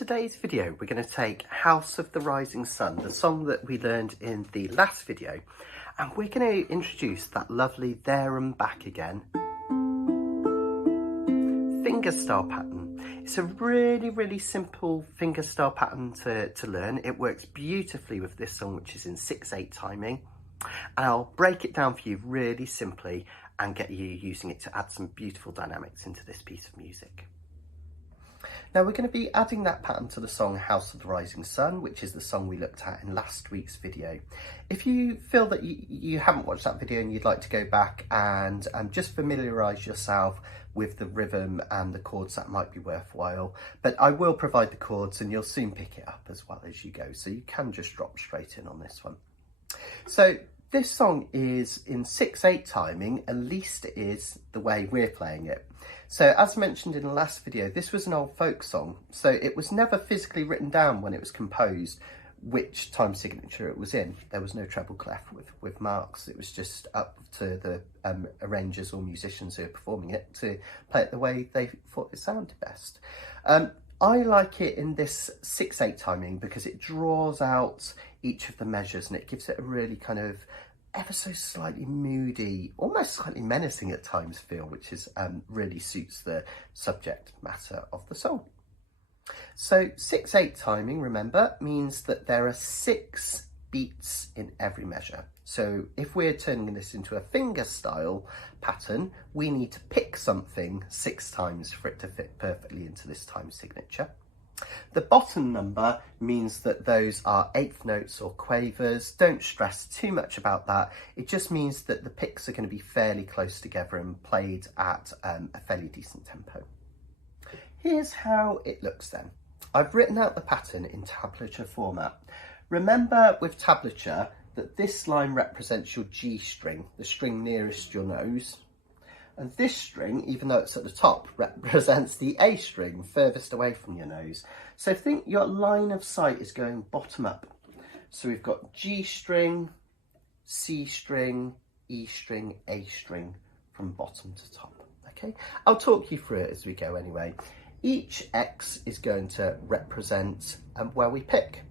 today's video, we're going to take House of the Rising Sun, the song that we learned in the last video, and we're going to introduce that lovely There and Back Again fingerstyle pattern. It's a really simple fingerstyle pattern to learn. It works beautifully with this song, which is in 6/8 timing. And I'll break it down for you really simply and get you using it to add some beautiful dynamics into this piece of music. Now we're going to be adding that pattern to the song House of the Rising Sun, which is the song we looked at in last week's video. If you feel that you haven't watched that video and you'd like to go back and just familiarise yourself with the rhythm and the chords, that might be worthwhile. But I will provide the chords and you'll soon pick it up as well as you go, so you can just drop straight in on this one. So this song is in 6/8 timing, at least it is the way we're playing it. So as mentioned in the last video, this was an old folk song, so it was never physically written down when it was composed which time signature it was in. There was no treble clef with marks. It was just up to the arrangers or musicians who are performing it to play it the way they thought it sounded best. I like it in this 6/8 timing because it draws out each of the measures and it gives it a really kind of ever so slightly moody, almost slightly menacing at times feel, which is really suits the subject matter of the song. So 6/8 timing, remember, means that there are 6 beats in every measure. So if we're turning this into a fingerstyle pattern, we need to pick something 6 times for it to fit perfectly into this time signature. The bottom number means that those are 8th notes or quavers. Don't stress too much about that. It just means that the picks are going to be fairly close together and played at a fairly decent tempo. Here's how it looks then. I've written out the pattern in tablature format. Remember with tablature that this line represents your G string, the string nearest your nose. And this string, even though it's at the top, represents the A string furthest away from your nose. So think your line of sight is going bottom up. So we've got G string, C string, E string, A string from bottom to top. Okay, I'll talk you through it as we go anyway. Each X is going to represent where we pick.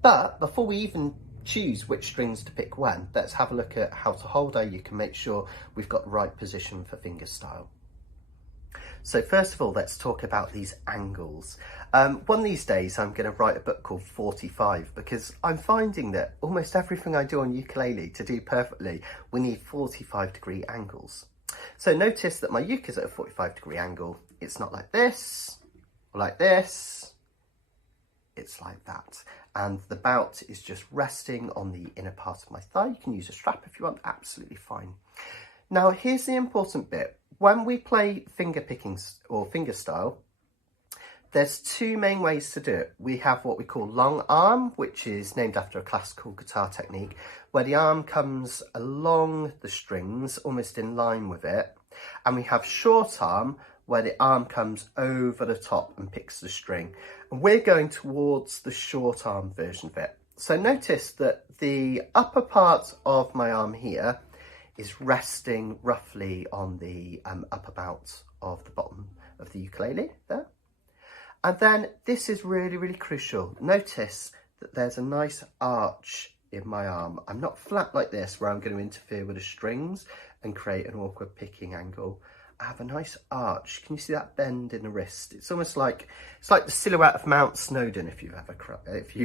But before we even choose which strings to pick when, let's have a look at how to hold our uke and make sure we've got the right position for fingerstyle. So first of all, let's talk about these angles. One of these days I'm going to write a book called 45 because I'm finding that almost everything I do on ukulele, to do perfectly, we need 45-degree angles. So notice that my uke is at a 45-degree angle. It's not like this or like this, it's like that. And the bout is just resting on the inner part of my thigh. You can use a strap if you want, absolutely fine. Now here's the important bit. When we play finger pickings or fingerstyle, there's 2 main ways to do it. We have what we call long arm, which is named after a classical guitar technique, where the arm comes along the strings, almost in line with it. And we have short arm, where the arm comes over the top and picks the string. And we're going towards the short arm version of it. So notice that the upper part of my arm here is resting roughly on the upper bout of the bottom of the ukulele there. And then this is really crucial. Notice that there's a nice arch in my arm. I'm not flat like this where I'm going to interfere with the strings and create an awkward picking angle. I have a nice arch. Can you see that bend in the wrist? It's almost like, it's like the silhouette of Mount Snowdon if you've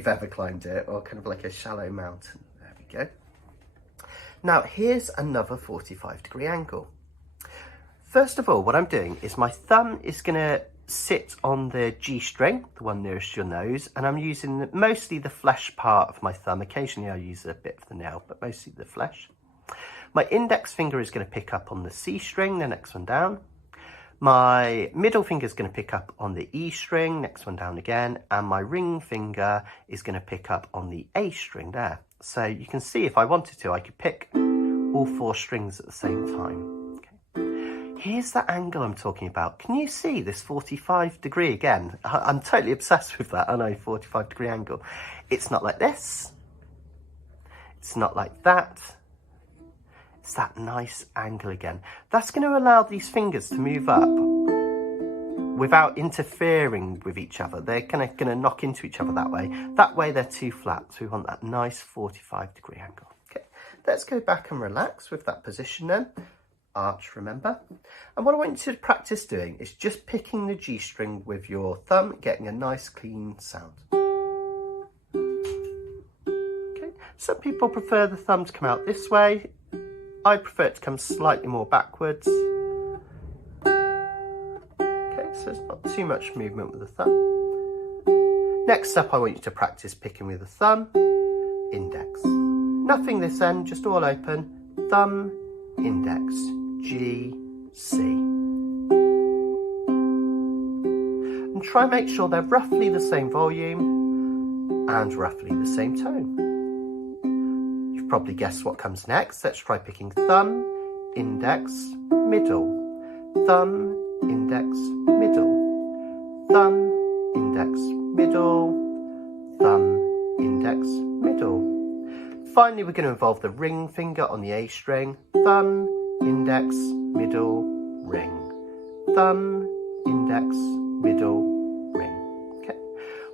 ever climbed it, or kind of like a shallow mountain. There we go. Now here's another 45-degree angle. First of all, what I'm doing is my thumb is going to sit on the G string, the one nearest your nose, and I'm using mostly the flesh part of my thumb. Occasionally I'll use a bit of the nail, but mostly the flesh. My index finger is going to pick up on the C string, the next one down. My middle finger is going to pick up on the E string, next one down again. And my ring finger is going to pick up on the A string there. So you can see if I wanted to, I could pick all 4 strings at the same time. Okay. Here's that angle I'm talking about. Can you see this 45-degree again? I'm totally obsessed with that, I know, 45-degree angle. It's not like this. It's not like that. It's that nice angle again. That's going to allow these fingers to move up without interfering with each other. They're going to knock into each other that way. That way they're too flat. So we want that nice 45-degree angle. Okay, let's go back and relax with that position then. Arch, remember. And what I want you to practice doing is just picking the G string with your thumb, getting a nice clean sound. Okay, some people prefer the thumb to come out this way. I prefer it to come slightly more backwards. Okay, so it's not too much movement with the thumb. Next up, I want you to practice picking with the thumb, index. Nothing this end, just all open. Thumb, index, G, C. And try and make sure they're roughly the same volume and roughly the same tone. You've probably guessed what comes next. Let's try picking thumb, index, middle. Thumb, index, middle. Thumb, index, middle. Thumb, index, middle. Finally, we're going to involve the ring finger on the A string. Thumb, index, middle, ring. Thumb, index, middle, ring. Okay.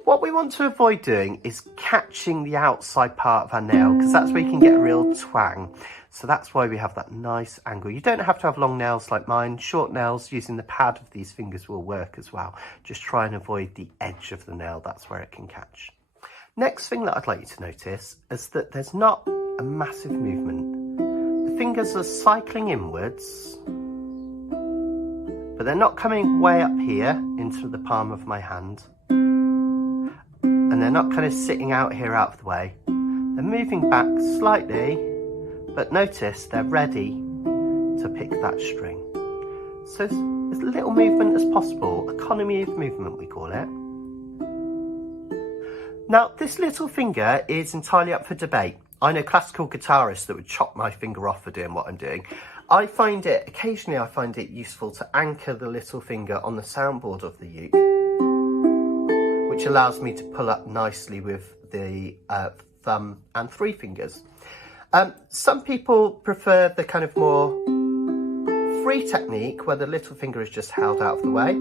What we want to avoid doing is catching the outside part of our nail, because that's where you can get a real twang. So that's why we have that nice angle. You don't have to have long nails like mine. Short nails using the pad of these fingers will work as well. Just try and avoid the edge of the nail. That's where it can catch. Next thing that I'd like you to notice is that there's not a massive movement. The fingers are cycling inwards, but they're not coming way up here into the palm of my hand. And they're not kind of sitting out here out of the way. They're moving back slightly, but notice they're ready to pick that string. So as little movement as possible, economy of movement we call it. Now, this little finger is entirely up for debate. I know classical guitarists that would chop my finger off for doing what I'm doing. Occasionally I find it useful to anchor the little finger on the soundboard of the uke, which allows me to pull up nicely with the thumb and three fingers. Some people prefer the kind of more free technique where the little finger is just held out of the way.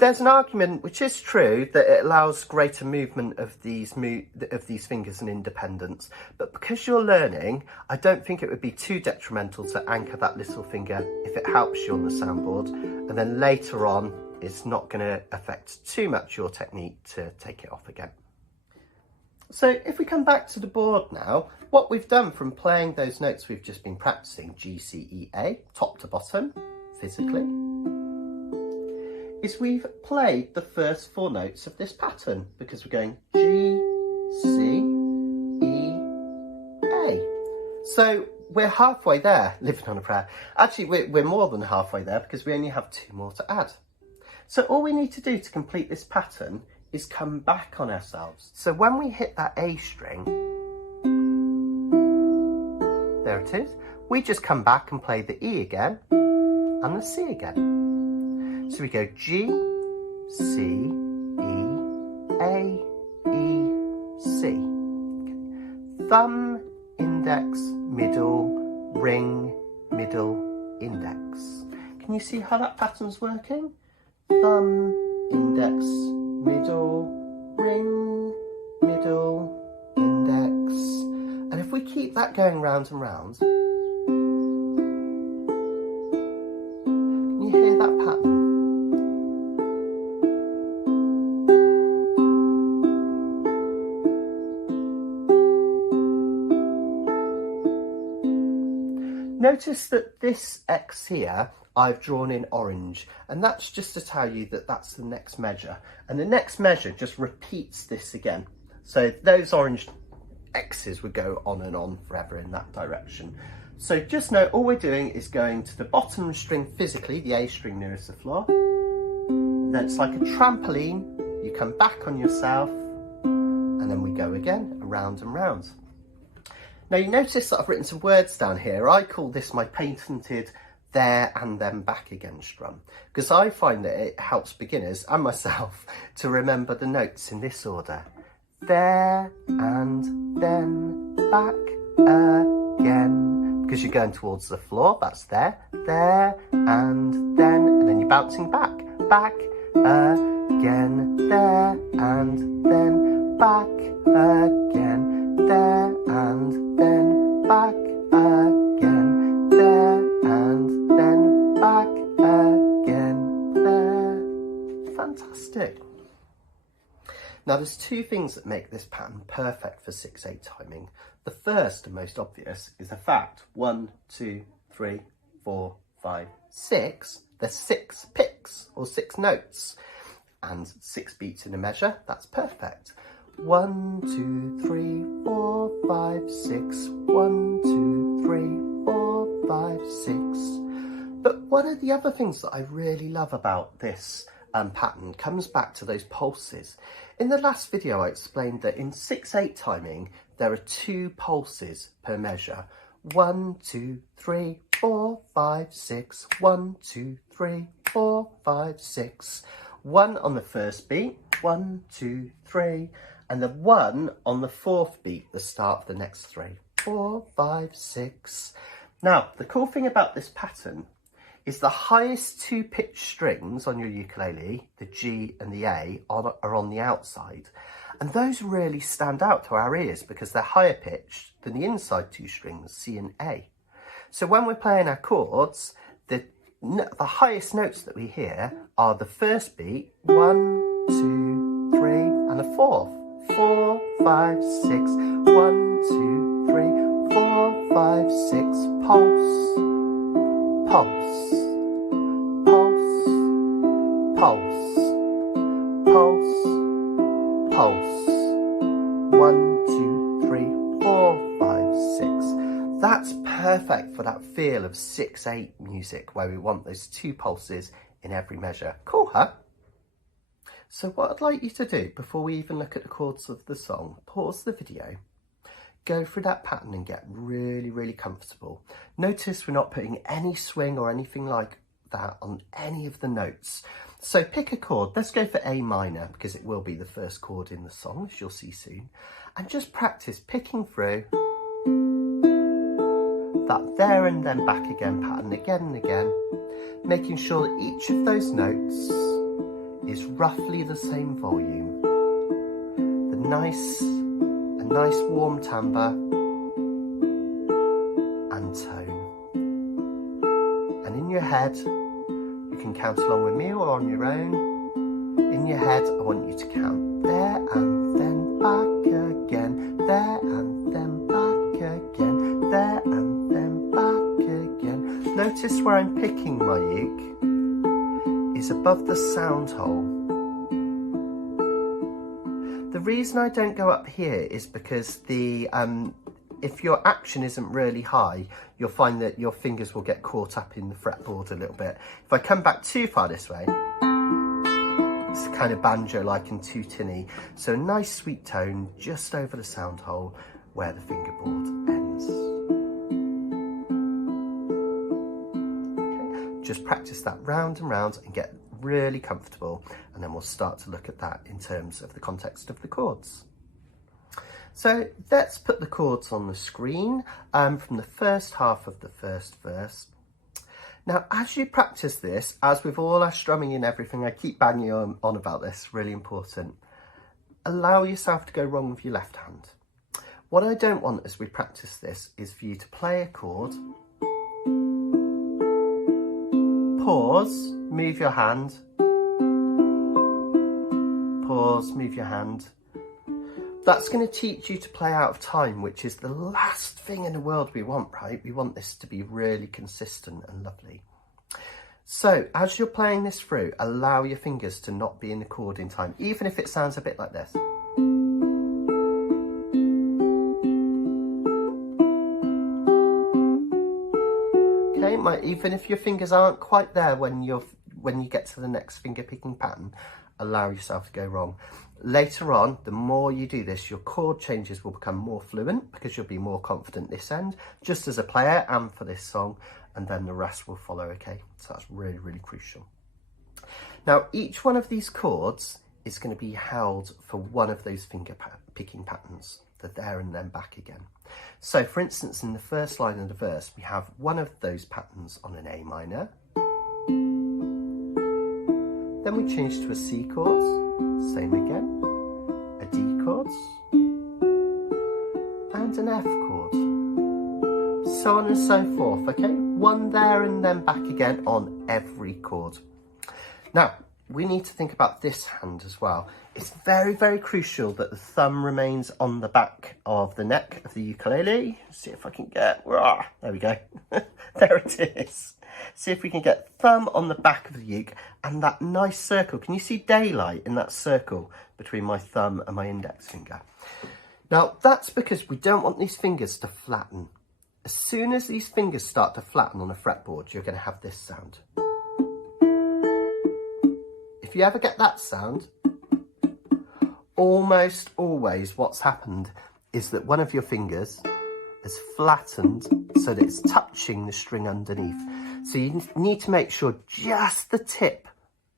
There's an argument, which is true, that it allows greater movement of these fingers and independence. But because you're learning, I don't think it would be too detrimental to anchor that little finger if it helps you on the soundboard. And then later on, it's not going to affect too much your technique to take it off again. So if we come back to the board now, what we've done from playing those notes we've just been practicing, G, C, E, A, top to bottom, physically, is we've played the first four notes of this pattern, because we're going G, C, E, A. So we're halfway there, living on a prayer. Actually, we're more than halfway there, because we only have two more to add. So all we need to do to complete this pattern is come back on ourselves. So when we hit that A string, there it is, we just come back and play the E again and the C again. So we go G, C, E, A, E, C. Okay. Thumb, index, middle, ring, middle, index. Can you see how that pattern's working? Thumb, index, middle, ring, middle, index. And if we keep that going round and round, can you hear that pattern? Notice that this X here I've drawn in orange, and that's just to tell you that that's the next measure, and the next measure just repeats this again. So those orange X's would go on and on forever in that direction. So just know all we're doing is going to the bottom string physically, the A string nearest the floor. Then it's like a trampoline, you come back on yourself, and then we go again, around and round. Now you notice that I've written some words down here. I call this my patented there and then back again strum, because I find that it helps beginners and myself to remember the notes in this order. There and then back again, because you're going towards the floor, that's there and then you're bouncing back. back again, there and then back again, there and then back again, there and then back again, there. Fantastic. Now there's two things that make this pattern perfect for 6/8 timing. The first and most obvious is the fact 1, 2, 3, 4, 5, 6. There's 6 picks or 6 notes and 6 beats in a measure. That's perfect. 1, 2, 3, 4, 5, 6. 1, 2, 3, 4, 5, 6. But one of the other things that I really love about this pattern comes back to those pulses. In the last video I explained that in 6/8 timing there are 2 pulses per measure. 1, 2, 3, 4, 5, 6. 1, 2, 3, 4, 5, 6. 1 on the first beat, 1, 2, 3, and the 1 on the 4th beat, the start of the next 3. 4, 5, 6. Now the cool thing about this pattern is the highest 2 pitched strings on your ukulele, the G and the A, are on the outside. And those really stand out to our ears because they're higher pitched than the inside 2 strings, C and A. So when we're playing our chords, the highest notes that we hear are the first beat, 1, 2, 3, and the 4th. 4, 5, 6, 1, 2, 3, 4, 5, 6, pulse. Pulse, pulse, pulse, pulse, pulse. 1, 2, 3, 4, 5, 6. That's perfect for that feel of 6/8 music where we want those 2 pulses in every measure. Cool, huh? So what I'd like you to do before we even look at the chords of the song, pause the video, go through that pattern and get really, really comfortable. Notice we're not putting any swing or anything like that on any of the notes. So pick a chord. Let's go for A minor because it will be the first chord in the song, as you'll see soon. And just practice picking through that there and then back again pattern again and again, making sure that each of those notes is roughly the same volume. A nice warm timbre and tone. And in your head, you can count along with me or on your own. In your head, I want you to count there and then back again, there and then back again, there and then back again. Notice where I'm picking my uke is above the sound hole. The reason I don't go up here is because if your action isn't really high, you'll find that your fingers will get caught up in the fretboard a little bit. If I come back too far this way, it's kind of banjo-like and too tinny. So a nice sweet tone just over the sound hole where the fingerboard ends. Okay. Just practice that round and round and get really comfortable, and then we'll start to look at that in terms of the context of the chords. So let's put the chords on the screen from the first half of the first verse. Now as you practice this, as with all our strumming and everything, I keep banging on about this, really important, allow yourself to go wrong with your left hand. What I don't want as we practice this is for you to play a chord, pause, move your hand, pause, move your hand. That's going to teach you to play out of time, which is the last thing in the world we want, right? We want this to be really consistent and lovely. So as you're playing this through, allow your fingers to not be in the chord in time, even if it sounds a bit like this. Okay, even if your fingers aren't quite there when you get to the next finger picking pattern, allow yourself to go wrong. Later on, the more you do this, your chord changes will become more fluent because you'll be more confident this end, just as a player and for this song, and then the rest will follow, okay? So that's really, really crucial. Now, each one of these chords is going to be held for one of those finger picking patterns, the there and then back again. So, for instance, in the first line of the verse, we have one of those patterns on an A minor. Then Then we change to a C chord, same again, a D chord, and an F chord. So on and so forth, okay? One there and then back again on every chord. Now, we need to think about this hand as well. It's very, very crucial that the thumb remains on the back of the neck of the ukulele. See if I can get, there we go. There it is. See if we can get thumb on the back of the uke and that nice circle. Can you see daylight in that circle between my thumb and my index finger? Now, that's because we don't want these fingers to flatten. As soon as these fingers start to flatten on a fretboard, you're going to have this sound. If you ever get that sound, almost always what's happened is that one of your fingers has flattened so that it's touching the string underneath. So you need to make sure just the tip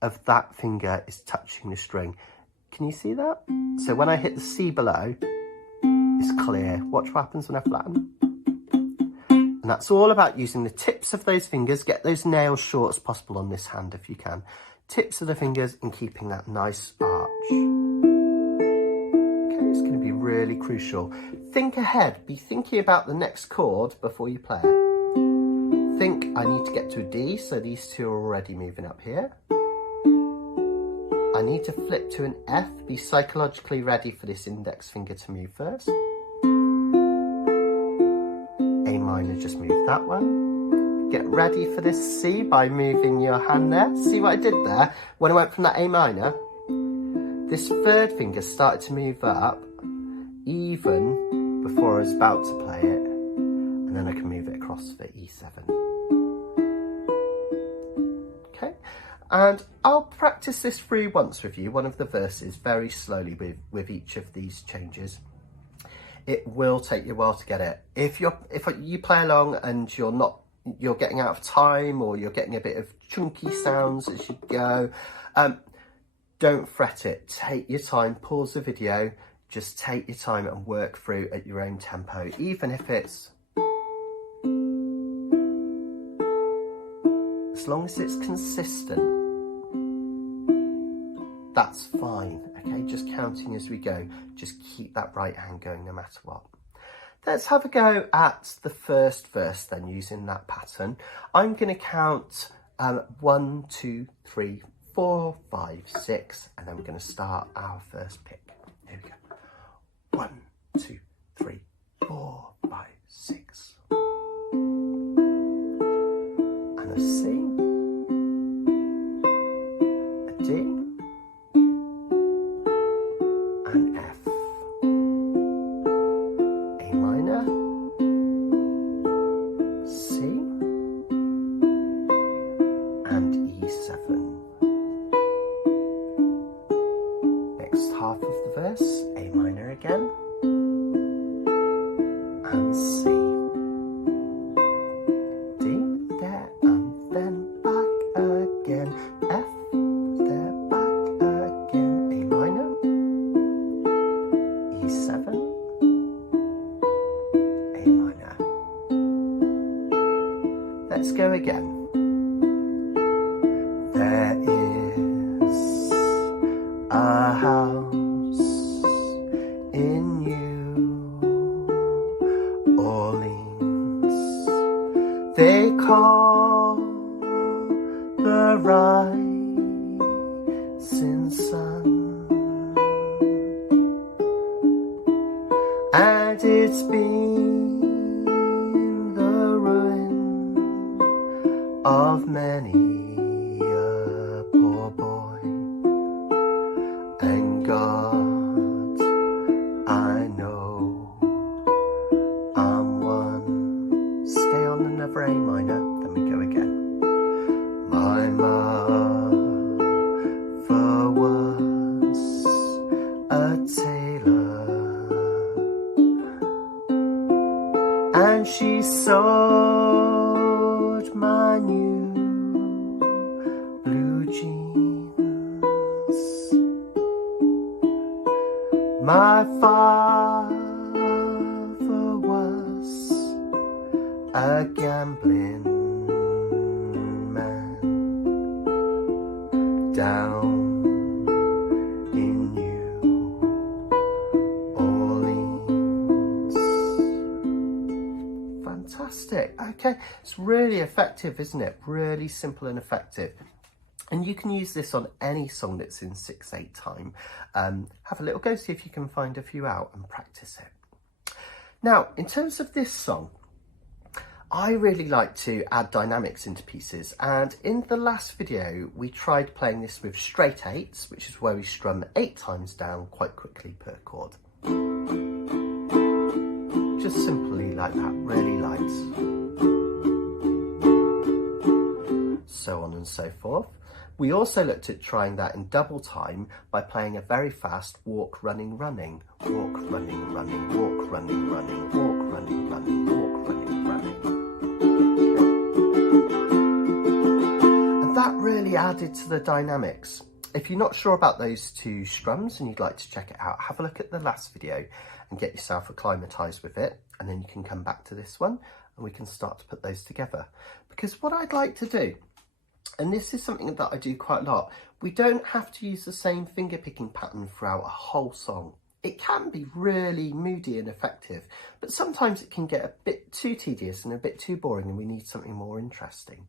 of that finger is touching the string. Can you see that? So when I hit the C below, it's clear. Watch what happens when I flatten. And that's all about using the tips of those fingers. Get those nails short as possible on this hand if you can. Tips of the fingers and keeping that nice arch. Okay, it's going to be really crucial. Think ahead. Be thinking about the next chord before you play it. Think, I need to get to a D, so these two are already moving up here. I need to flip to an F. Be psychologically ready for this index finger to move first. A minor, just move that one. Get ready for this C by moving your hand there. See what I did there? When I went from that A minor, this third finger started to move up even before I was about to play it. And then I can move it across for E7. Okay, and I'll practice this through once with you, one of the verses, very slowly with each of these changes. It will take you a while to get it. If you play along and you're getting out of time, or you're getting a bit of chunky sounds as you go, don't fret it. Take your time, pause the video, just take your time and work through at your own tempo, even if it's, as long as it's consistent, that's fine, okay? Just counting as we go. Just keep that right hand going no matter what. Let's have a go at the first verse then, using that pattern. I'm going to count 1, 2, 3, 4, 5, 6, and then we're going to start our first pick. Here we go. 1, 2, 3, 4, 5, 6. And a C, a D, an F, A minor, C, and E7. Next half of the verse, A minor again, and C, D, there, and then back again, F, there, back again, A minor, E7, A minor. Let's go again. There is a house in New Orleans they call the rising sun, and it's been the ruin of many a poor boy. And God, I know I'm one. Stay on another A minor, then we go again. My mother was a tailor, and she sewed my new blue jeans. My father was a gambling man, down in New Orleans. Fantastic. Okay, it's really effective, isn't it? Really simple and effective. And you can use this on any song that's in 6/8 time. Have a little go, see if you can find a few out and practice it. Now, in terms of this song, I really like to add dynamics into pieces, and in the last video we tried playing this with straight eights, which is where we strum 8 times down quite quickly per chord. Just simply like that, really light. So on and so forth. We also looked at trying that in double time by playing a very fast walk, running, running, walk, running, running, walk, running, running, walk, running, running, walk, running, running. And that really added to the dynamics. If you're not sure about those two strums and you'd like to check it out, have a look at the last video and get yourself acclimatized with it, and then you can come back to this one and we can start to put those together. Because what I'd like to do, and this is something that I do quite a lot, we don't have to use the same finger picking pattern throughout a whole song. It can be really moody and effective, but sometimes it can get a bit too tedious and a bit too boring and we need something more interesting.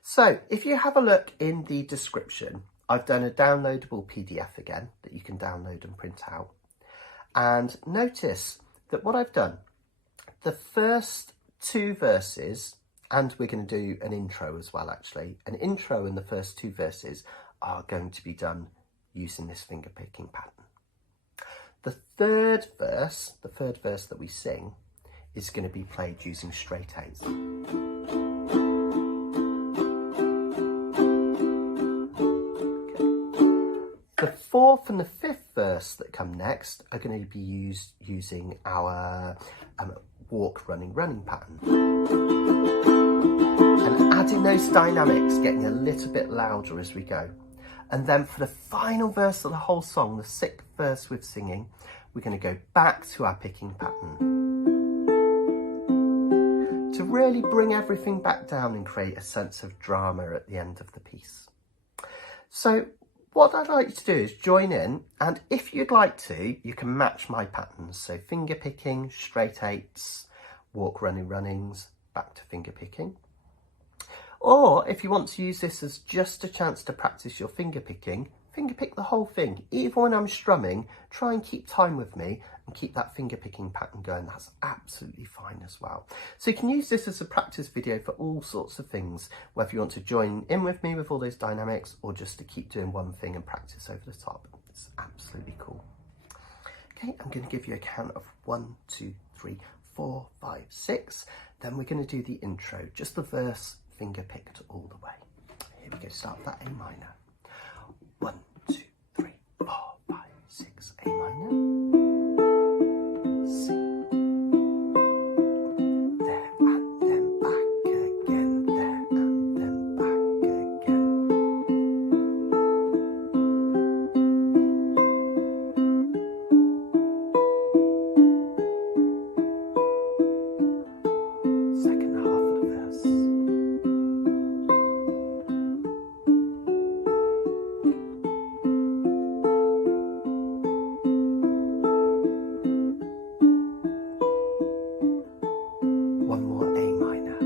So if you have a look in the description, I've done a downloadable PDF again that you can download and print out. And notice that what I've done, the first 2 verses, and we're going to do an intro as well, actually. An intro and the first 2 verses are going to be done using this finger picking pattern. The third verse that we sing, is going to be played using straight eights. The 4th and the 5th verse that come next are going to be used using our walk, running, running pattern. And adding those dynamics, getting a little bit louder as we go. And then for the final verse of the whole song, the 6th verse with singing, we're going to go back to our picking pattern to really bring everything back down and create a sense of drama at the end of the piece. So what I'd like you to do is join in, and if you'd like to, you can match my patterns. So finger picking, straight eights, walk, running, runnings, back to finger picking. Or if you want to use this as just a chance to practice your finger pick the whole thing. Even when I'm strumming, try and keep time with me and keep that finger picking pattern going. That's absolutely fine as well. So you can use this as a practice video for all sorts of things, whether you want to join in with me with all those dynamics or just to keep doing one thing and practice over the top. It's absolutely cool. Okay, I'm going to give you a count of 1, 2, 3, 4, 5, 6. Then we're going to do the intro, just the verse finger picked all the way. Here we go, start with that A minor. 1, 2, 3, 4, 5, 6, A minor. C. There and then back again. There and then back again. Second half of the verse. One more A minor.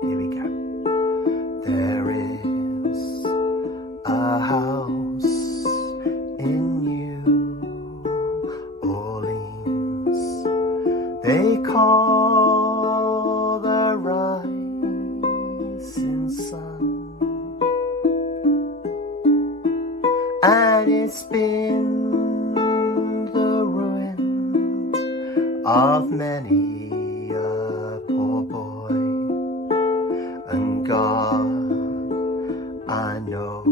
Here we go. There is a house in New Orleans they call the rising sun, and it's been the ruin of many a poor boy, and God, I know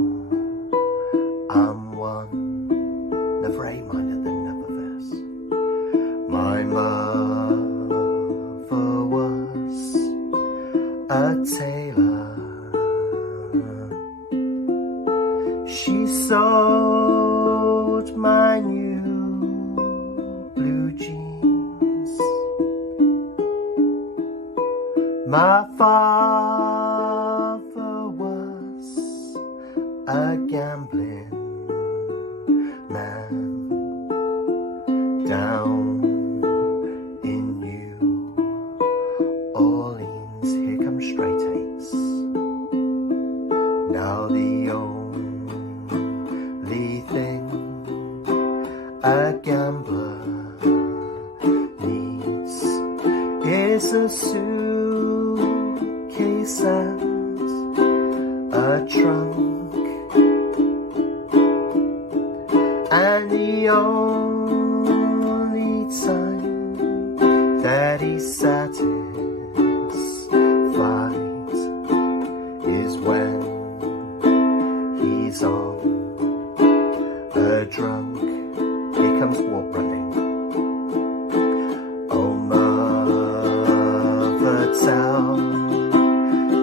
I'm one. Never A minor, then never verse. My mother was a tailor. She sewed my new blue jeans. My father was a gambling man down in New Orleans. Here come straight eights. Now the only thing a gambler needs is a suitcase and a trunk, and the only time that he's satisfied is when he's on a drunk. Here comes walk running. Oh mother, tell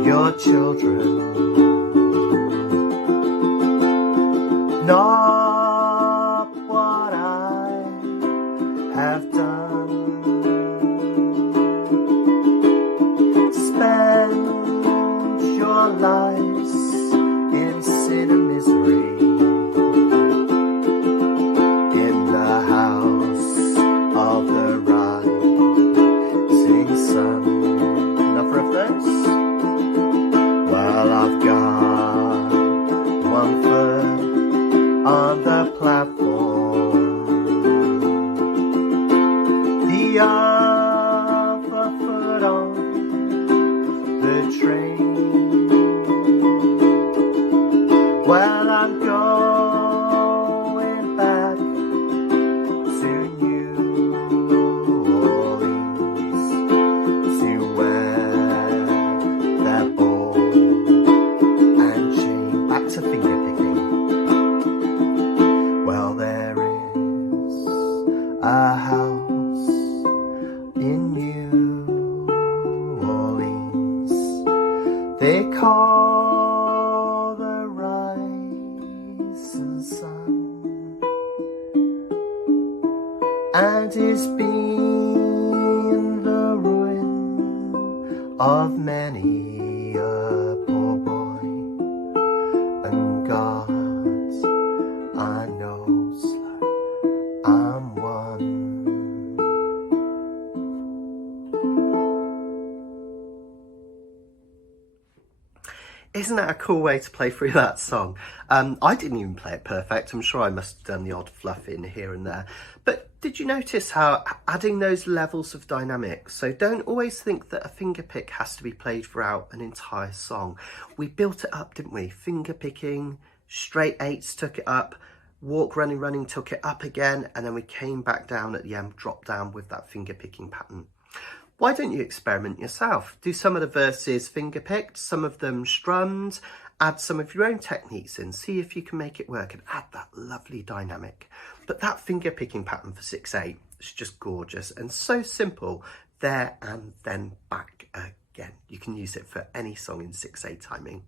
your children not what I have done. Spend your lives in sin and misery in the house of the rising sun. Another of those? Well, I've got 1 foot on the platform, the other foot on the train. Well, I'm going back to New Orleans to wear that ball and chain. Back to finger picking. Well, there is a house in New Orleans they call the rising sun, and it's been the ruin of many a poor boy, and God, I know I'm one. Isn't that a cool way to play through that song? I didn't even play it perfect. I'm sure I must have done the odd fluff in here and there. But did you notice how adding those levels of dynamics? So don't always think that a finger pick has to be played throughout an entire song. We built it up, didn't we? Finger picking, straight eights took it up, walk, running, running took it up again, and then we came back down at the end, dropped down with that finger picking pattern. Why don't you experiment yourself? Do some of the verses finger picked, some of them strummed, add some of your own techniques in, see if you can make it work and add that lovely dynamic. But that finger picking pattern for 6/8 is just gorgeous and so simple, there and then back again. You can use it for any song in 6/8 timing.